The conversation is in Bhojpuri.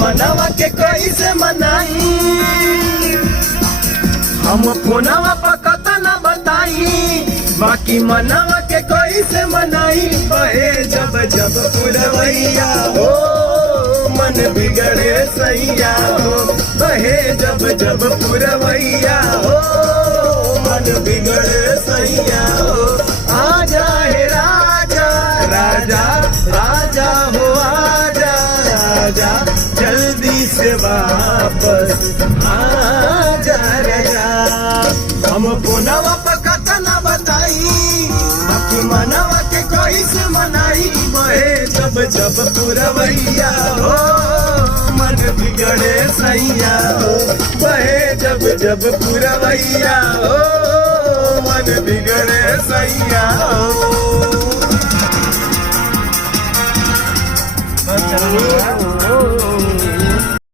मनवा के कैसे मनाई हम फोनवा पर कत न बताई बाकी मनवा के कैसे मनाई बहे जब जब पुरवैया हो मन बिगड़े सैया हो बहे जब जब पुरवैया हो मन बिगड़े सैया हो आजा हे राजा राजा राजा हो आजा राजा जल्दी से वापस आजा राजा हम फोनवा पर कत न बताई बाकी मनवा के कैसे मनाई बहे जब जब पुरवैया हो मन बिगड़े सैया हो बहे जब जब पुरवैया हो मन बिगड़े सैया हो।